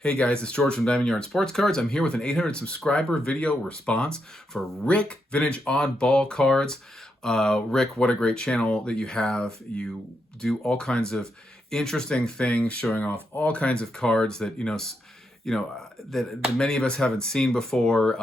Hey guys, it's George from Diamondyard Sportscards. I'm here with an 800 subscriber video response for Rick Vintage Oddball Cards. Rick, what a great channel that you have. You do all kinds of interesting things, showing off all kinds of cards that that many of us haven't seen before.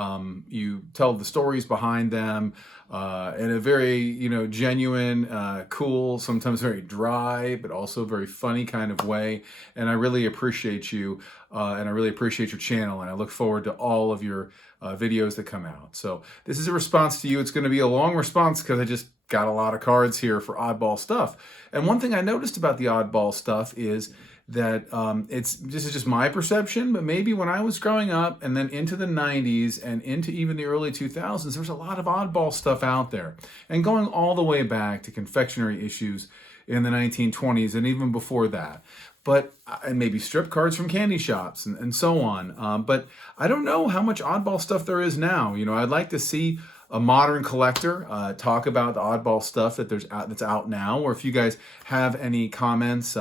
You tell the stories behind them in a very genuine, cool, sometimes very dry, but also very funny kind of way. And I really appreciate you, and I really appreciate your channel. And I look forward to all of your videos that come out. So this is a response to you. It's going to be a long response because I just got a lot of cards here for oddball stuff. And one thing I noticed about the oddball stuff is that this is just my perception, but maybe when I was growing up and then into the 90s and into even the early 2000s, there was a lot of oddball stuff out there. And going all the way back to confectionery issues in the 1920s and even before that. But, and maybe strip cards from candy shops and so on. But I don't know how much oddball stuff there is now. I'd like to see a modern collector talk about the oddball stuff that's out now, or if you guys have any comments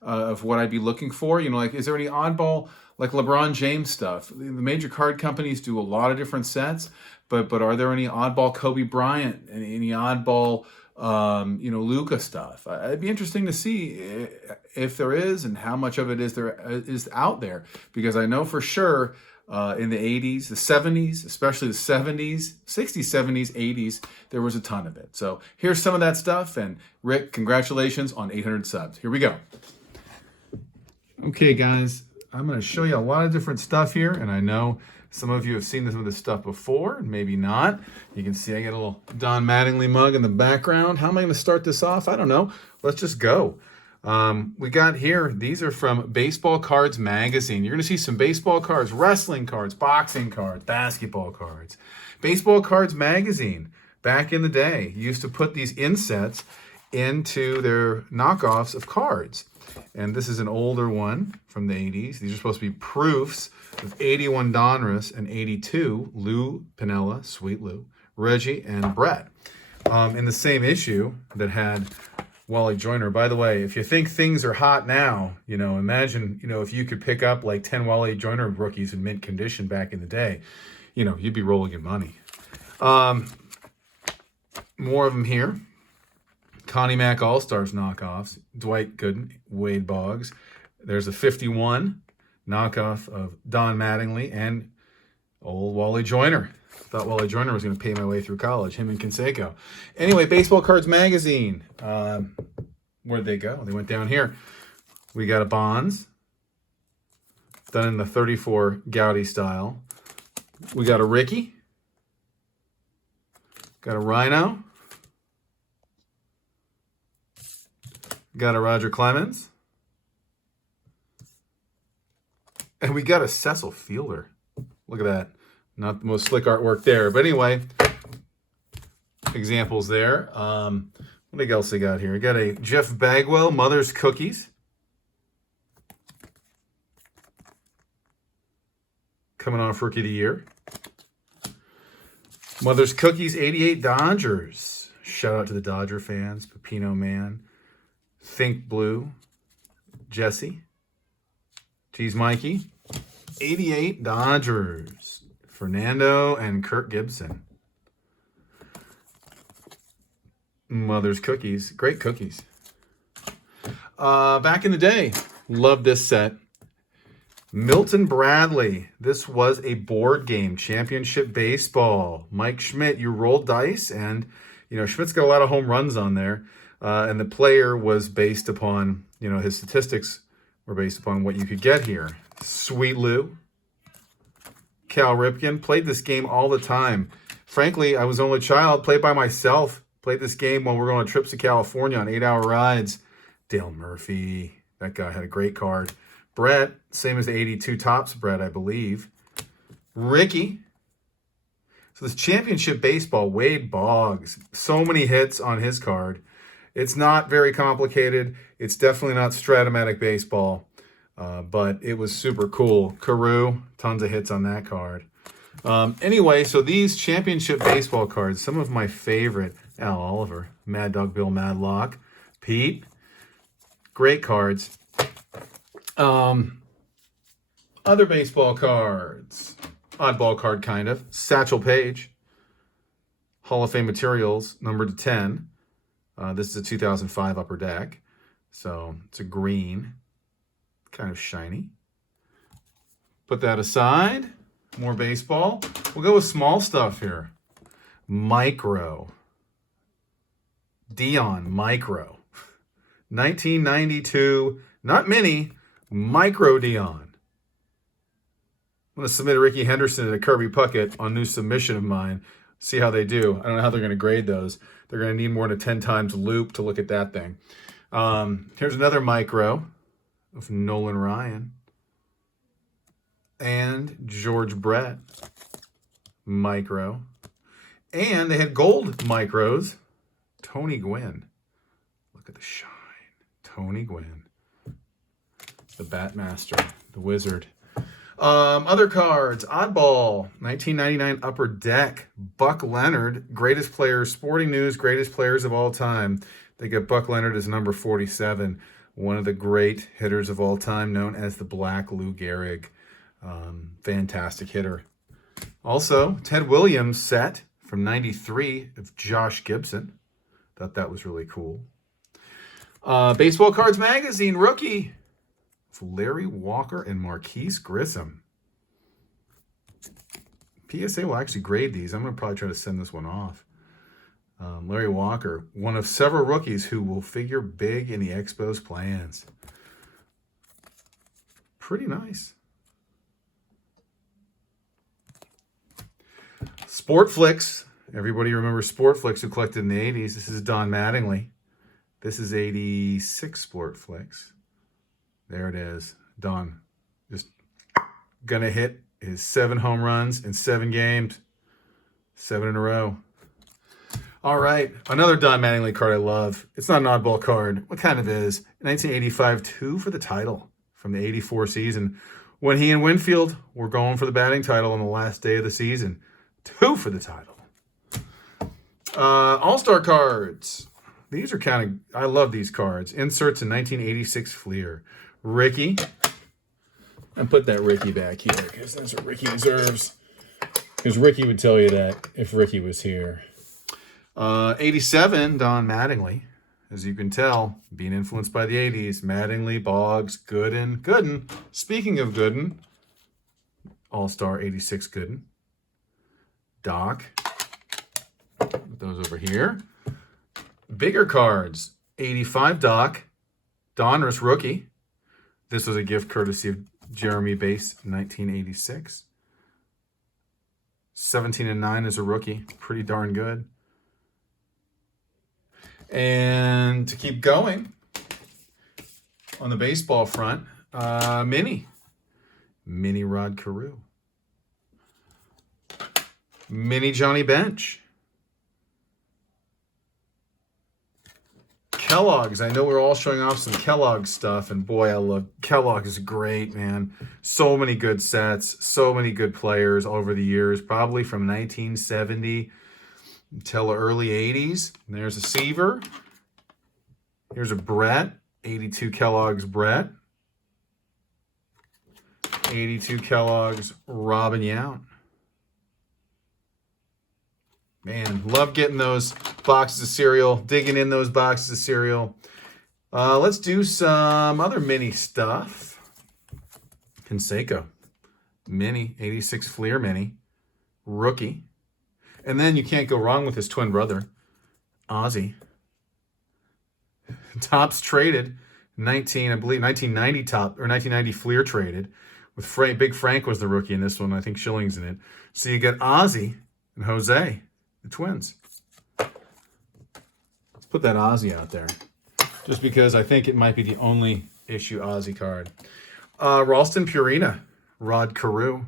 of what I'd be looking for. Like, is there any oddball, like LeBron James stuff? The major card companies do a lot of different sets, but are there any oddball Kobe Bryant, any oddball Luka stuff? It'd be interesting to see if there is, and how much of it is out there, because I know for sure in the 80s, the 70s, especially the 70s, 60s, 70s, 80s, there was a ton of it. So here's some of that stuff. And Rick, congratulations on 800 subs. Here we go. Okay, guys, I'm going to show you a lot of different stuff here, and I know some of you have seen some of this stuff before, and maybe not. You can see I get a little Don Mattingly mug in the background. How am I going to start this off? I don't know. Let's just go. We got here, these are from Baseball Cards Magazine. You're going to see some baseball cards, wrestling cards, boxing cards, basketball cards. Baseball Cards Magazine, back in the day, used to put these insets into their knockoffs of cards. And this is an older one from the 80s. These are supposed to be proofs of 81 Donruss and 82 Lou Piniella, Sweet Lou, Reggie, and Brett. In the same issue that had Wally Joyner. By the way, if you think things are hot now, imagine, if you could pick up like 10 Wally Joyner rookies in mint condition back in the day, you'd be rolling in money. More of them here. Connie Mack All-Stars knockoffs, Dwight Gooden, Wade Boggs. There's a 51 knockoff of Don Mattingly and old Wally Joyner. Thought Wally Joyner was going to pay my way through college, him and Canseco. Anyway, Baseball Cards Magazine. Where'd they go? They went down here. We got a Bonds, done in the 34 Gaudy style. We got a Ricky. Got a Rhino. Got a Roger Clemens. And we got a Cecil Fielder. Look at that. Not the most slick artwork there. But anyway, examples there. What else they got here? We got a Jeff Bagwell, Mother's Cookies. Coming off Rookie of the Year. Mother's Cookies, 88 Dodgers. Shout out to the Dodger fans. Pepino Man. Think Blue, Jesse, Geez Mikey, 88 Dodgers, Fernando and Kirk Gibson. Mother's Cookies, great cookies. Back in the day, loved this set. Milton Bradley, this was a board game, Championship Baseball. Mike Schmidt, you rolled dice, and Schmidt's got a lot of home runs on there. And the player was based upon, his statistics were based upon what you could get here. Sweet Lou. Cal Ripken. Played this game all the time. Frankly, I was only a child. Played by myself. Played this game while we were going on trips to California on 8-hour rides. Dale Murphy. That guy had a great card. Brett. Same as the 82 Topps Brett, I believe. Ricky. So this Championship Baseball, Wade Boggs. So many hits on his card. It's not very complicated. It's definitely not Stratomatic Baseball, but it was super cool. Carew, tons of hits on that card. Anyway, so these Championship Baseball cards, some of my favorite. Al Oliver, Mad Dog Bill Madlock, Pete, great cards. Other baseball cards. Oddball card, kind of. Satchel Paige. Hall of Fame materials, numbered to 10. This is a 2005 Upper Deck. So it's a green. Kind of shiny. Put that aside. More baseball. We'll go with small stuff here. Micro. Dion Micro. 1992. Not mini. Micro Dion. I'm going to submit a Ricky Henderson and a Kirby Puckett on new submission of mine. See how they do. I don't know how they're going to grade those. They're going to need more than a 10 times loop to look at that thing. Here's another micro of Nolan Ryan. And George Brett. Micro. And they had gold micros. Tony Gwynn. Look at the shine. Tony Gwynn. The Batmaster. The Wizard. Other cards, Oddball, 1999 Upper Deck, Buck Leonard, greatest players, Sporting News, greatest players of all time. They get Buck Leonard as number 47, one of the great hitters of all time, known as the Black Lou Gehrig. Fantastic hitter. Also, Ted Williams set from 93 of Josh Gibson. Thought that was really cool. Baseball Cards Magazine, rookie. Larry Walker and Marquise Grissom. PSA will actually grade these. I'm going to probably try to send this one off. Larry Walker, one of several rookies who will figure big in the Expos plans. Pretty nice. Sportflix. Everybody remembers Sportflix who collected in the 80s. This is Don Mattingly. This is 86 Sportflix. There it is. Don just going to hit his 7 home runs in 7 games. 7 in a row. All right. Another Don Mattingly card I love. It's not an oddball card. What kind of is? 1985, 2 for the title from the 84 season. When he and Winfield were going for the batting title on the last day of the season. 2 for the title. All-Star cards. These are kind of, I love these cards. Inserts in 1986 Fleer. Ricky. And put that Ricky back here because that's what Ricky deserves. Because Ricky would tell you that if Ricky was here. 87, Don Mattingly. As you can tell, being influenced by the 80s. Mattingly, Boggs, Gooden. Speaking of Gooden, All-Star 86 Gooden. Doc. Put those over here. Bigger cards. 85 Doc. Donruss rookie. This was a gift courtesy of Jeremy Bass, 1986. 17-9 as a rookie. Pretty darn good. And to keep going, on the baseball front, Mini Rod Carew. Mini Johnny Bench. Kellogg's. I know we're all showing off some Kellogg's stuff, and boy, I love Kellogg's. Is great, man. So many good sets, so many good players over the years, probably from 1970 until the early 80s. And there's a Seaver. Here's a Brett, 82 Kellogg's Brett. 82 Kellogg's Robin Yount. Man, love getting those boxes of cereal, digging in those boxes of cereal. Let's do some other mini stuff. Canseco. Mini, 86 Fleer Mini. Rookie. And then you can't go wrong with his twin brother, Ozzy. Topps traded, I believe 1990 top, or 1990 Fleer traded. With Big Frank was the rookie in this one. I think Schilling's in it. So you get Ozzy and Jose. The twins. Let's put that Ozzy out there. Just because I think it might be the only issue Ozzy card. Ralston Purina. Rod Carew.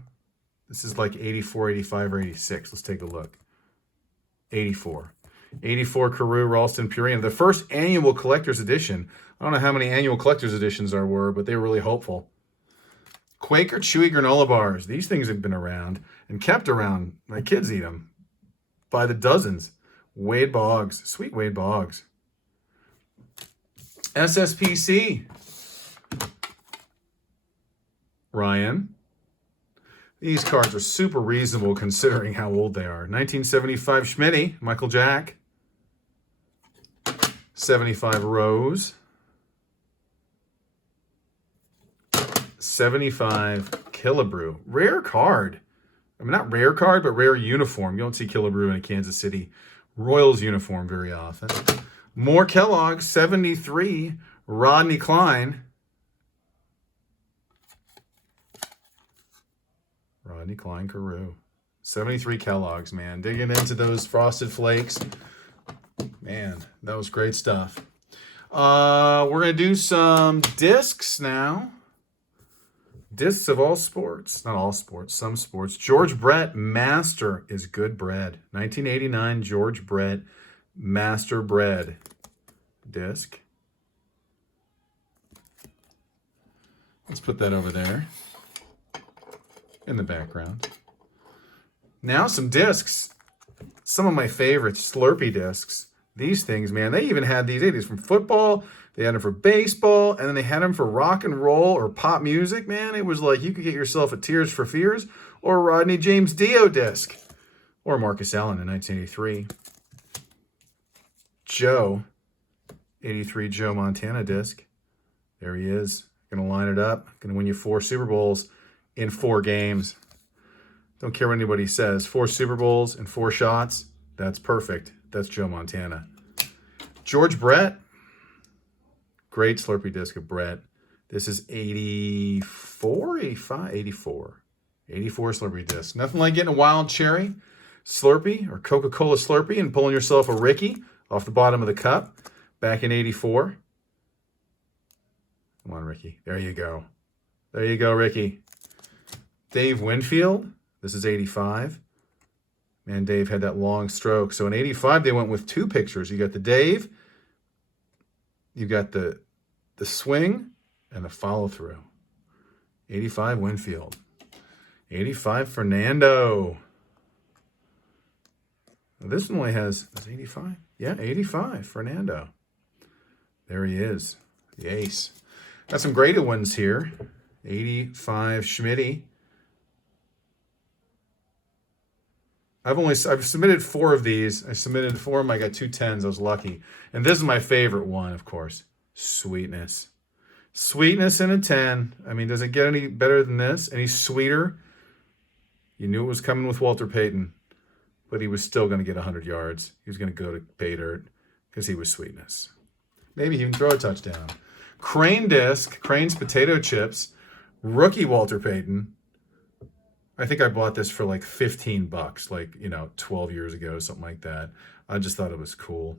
This is like 84, 85, or 86. Let's take a look. 84. 84 Carew, Ralston Purina. The first annual collector's edition. I don't know how many annual collector's editions there were, but they were really hopeful. Quaker Chewy granola bars. These things have been around and kept around. My kids eat them by the dozens. Wade Boggs. Sweet Wade Boggs. SSPC. Ryan. These cards are super reasonable considering how old they are. 1975 Schmitty, Michael Jack. 75 Rose. 75 Killebrew. Rare card. I mean, not rare card, but rare uniform. You don't see Killebrew in a Kansas City Royals uniform very often. More Kellogg. 73 Rodney Klein. Rodney Klein Carew. 73 Kellogg's, man. Digging into those Frosted Flakes. Man, that was great stuff. We're going to do some discs now. Discs of all sports. Not all sports, some sports. George Brett Master is good bread. 1989 George Brett Master Bread disc. Let's put that over there in the background. Now some discs. Some of my favorites, Slurpee discs. These things, man, they even had these from football. They had them for baseball, and then they had them for rock and roll or pop music, man. It was like you could get yourself a Tears for Fears or a Rodney James Dio disc or Marcus Allen in 1983. Joe, 83 Joe Montana disc. There he is. Going to line it up. Going to win you 4 Super Bowls in 4 games. Don't care what anybody says. 4 Super Bowls in 4 shots. That's perfect. That's Joe Montana. George Brett. Great Slurpee disc of Brett. This is 84, 85, 84. 84 Slurpee disc. Nothing like getting a wild cherry Slurpee or Coca-Cola Slurpee and pulling yourself a Ricky off the bottom of the cup back in 84. Come on, Ricky. There you go. There you go, Ricky. Dave Winfield. This is 85. Man, Dave had that long stroke. So in 85, they went with 2 pictures. You got the Dave. You got the swing and the follow-through. 85 Winfield. 85 Fernando. This one only has 85. Yeah, 85 Fernando. There he is. The ace. Got some graded ones here. 85 Schmitty. I've submitted 4 of these. I submitted 4 of them. I got 2 10s. I was lucky. And this is my favorite one, of course. Sweetness. Sweetness in a 10. I mean, does it get any better than this? Any sweeter? You knew it was coming with Walter Payton, but he was still going to get 100 yards. He was going to go to pay dirt because he was Sweetness. Maybe he can throw a touchdown. Crane disc. Crane's potato chips. Rookie Walter Payton. I think I bought this for like $15, like, 12 years ago, something like that. I just thought it was cool.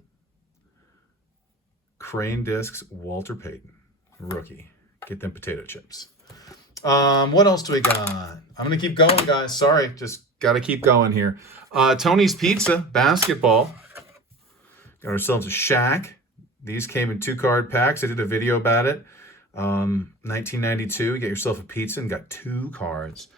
Crane discs, Walter Payton, rookie. Get them potato chips. What else do we got? I'm going to keep going, guys. Sorry, just got to keep going here. Tony's Pizza, basketball. Got ourselves a Shaq. These came in 2-card packs. I did a video about it. 1992, you get yourself a pizza and got 2 cards.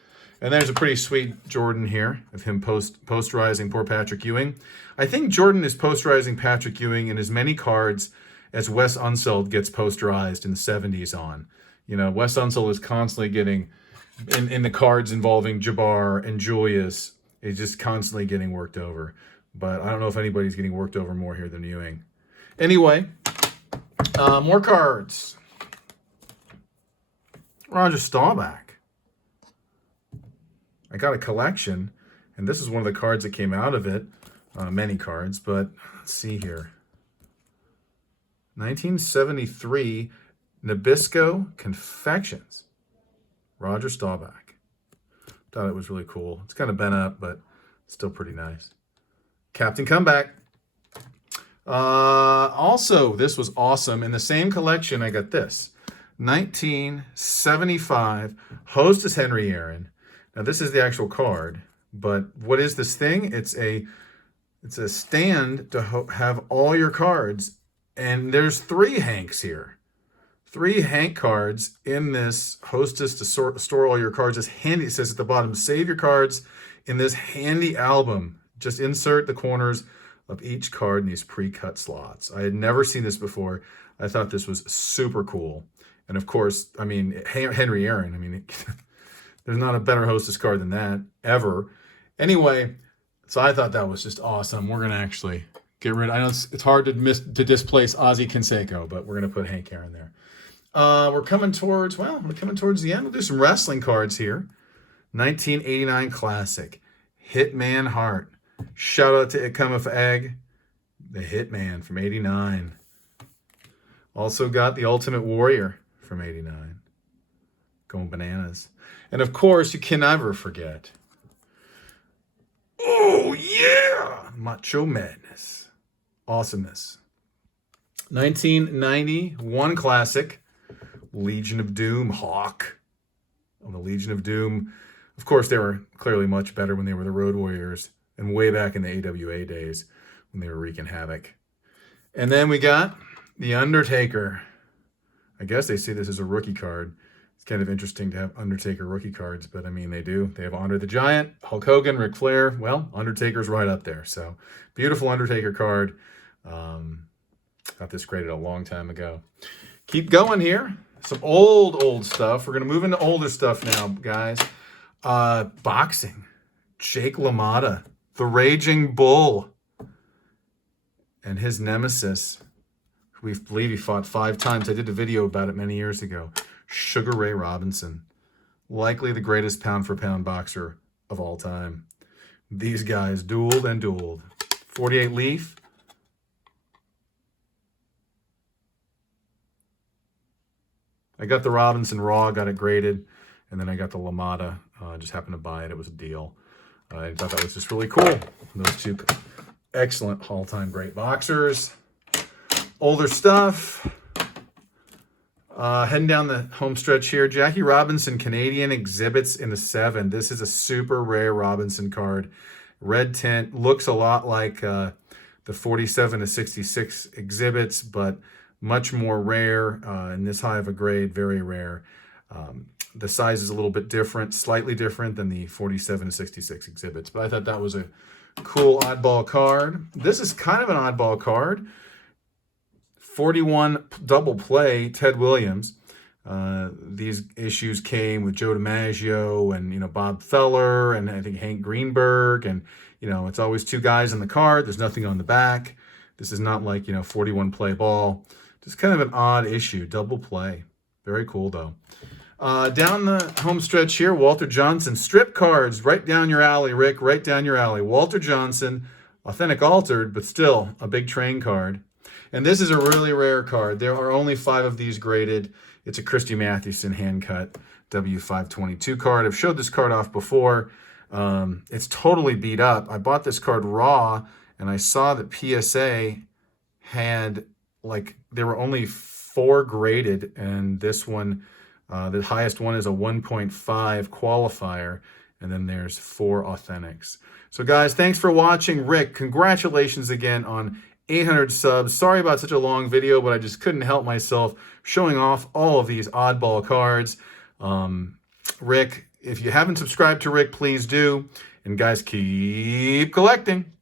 And there's a pretty sweet Jordan here of him posterizing poor Patrick Ewing. I think Jordan is posterizing Patrick Ewing in as many cards as Wes Unseld gets posterized in the 70s on. Wes Unseld is constantly getting, in the cards involving Jabbar and Julius, is just constantly getting worked over. But I don't know if anybody's getting worked over more here than Ewing. Anyway, more cards. Roger Staubach. I got a collection, and this is one of the cards that came out of it. Many cards, but let's see here. 1973 Nabisco Confections. Roger Staubach. Thought it was really cool. It's kind of bent up, but still pretty nice. Captain Comeback. Also, this was awesome. In the same collection, I got this. 1975 Hostess Henry Aaron. Now, this is the actual card, but what is this thing? It's a stand to have all your cards, and there's 3 Hanks here. 3 Hank cards in this Hostess to store all your cards. It's handy. It says at the bottom, save your cards in this handy album. Just insert the corners of each card in these pre-cut slots. I had never seen this before. I thought this was super cool. And of course, I mean, Henry Aaron, There's not a better Hostess card than that, ever. Anyway, so I thought that was just awesome. We're going to actually get rid of, I know it's hard to displace Ozzy Canseco, but we're going to put Hank Aaron there. We're coming towards the end. We'll do some wrestling cards here. 1989 Classic. Hitman Hart. Shout out to Ikamif Egg, the Hitman from 89. Also got the Ultimate Warrior from 89. Going bananas. And of course, you can never forget. Oh, yeah! Macho Madness. Awesomeness. 1991 Classic. Legion of Doom. Hawk. On the Legion of Doom. Of course, they were clearly much better when they were the Road Warriors. And way back in the AWA days when they were wreaking havoc. And then we got the Undertaker. I guess they see this as a rookie card. It's kind of interesting to have Undertaker rookie cards, but I mean, they do. They have Andre the Giant, Hulk Hogan, Ric Flair. Well, Undertaker's right up there. So, beautiful Undertaker card. Got this graded a long time ago. Keep going here. Some old stuff. We're going to move into older stuff now, guys. Boxing. Jake LaMotta, the Raging Bull. And his nemesis, we believe he fought 5 times. I did a video about it many years ago. Sugar Ray Robinson, likely the greatest pound-for-pound boxer of all time. These guys dueled and dueled. 48 Leaf. I got the Robinson Raw, got it graded, and then I got the LaMotta. Just happened to buy it. It was a deal. I thought that was just really cool. Those two excellent all-time great boxers. Older stuff. Heading down the home stretch here. Jackie Robinson Canadian exhibits in a 7. This is a super rare Robinson card. Red tint. Looks a lot like the 47 to 66 exhibits, but much more rare. In this high of a grade, very rare. The size is a little bit different, slightly different than the 47 to 66 exhibits. But I thought that was a cool oddball card. This is kind of an oddball card. 41 double play, Ted Williams. These issues came with Joe DiMaggio and, Bob Feller and I think Hank Greenberg. And, it's always 2 guys in the card. There's nothing on the back. This is not like, 41 play ball. Just kind of an odd issue, double play. Very cool, though. Down the home stretch here, Walter Johnson. Strip cards, right down your alley, Rick, right down your alley. Walter Johnson, authentic altered, but still a big train card. And this is a really rare card. There are only 5 of these graded. It's a Christy Mathewson hand-cut W522 card. I've showed this card off before. It's totally beat up. I bought this card raw, and I saw that PSA had, there were only 4 graded, and this one, the highest one is a 1.5 qualifier, and then there's 4 authentics. So, guys, thanks for watching. Rick, congratulations again on 800 subs. Sorry about such a long video, but I just couldn't help myself showing off all of these oddball cards. Rick, if you haven't subscribed to Rick, please do. And guys, keep collecting.